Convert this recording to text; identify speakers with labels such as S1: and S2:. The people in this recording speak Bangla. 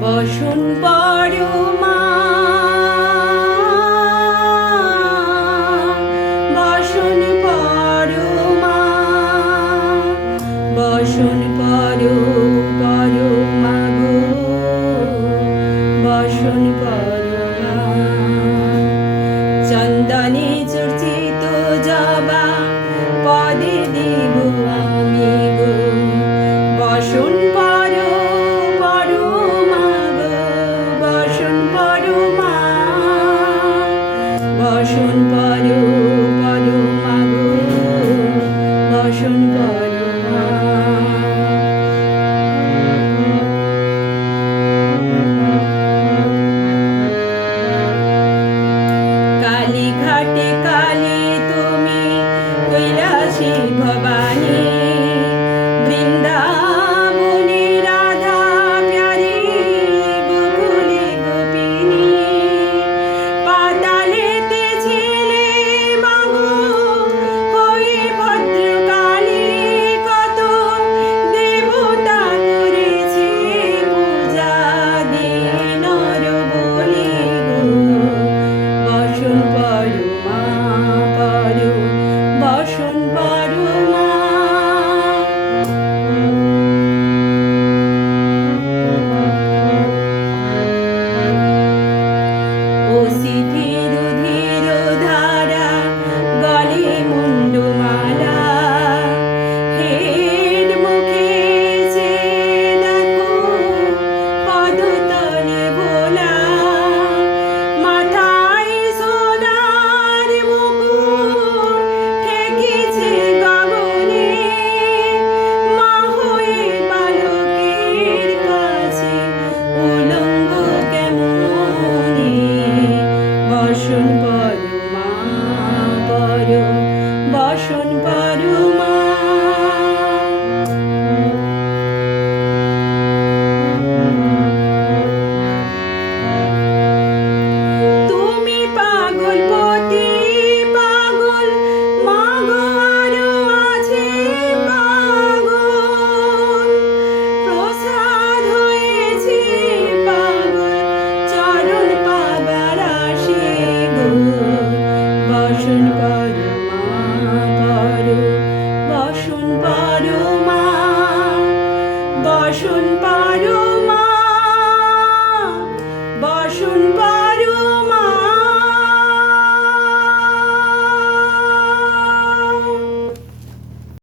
S1: বসুন পরমা। বসুন পরমা। বসুন পরমা। ঘাটে কালী তুমি কৈলাসী ভবানী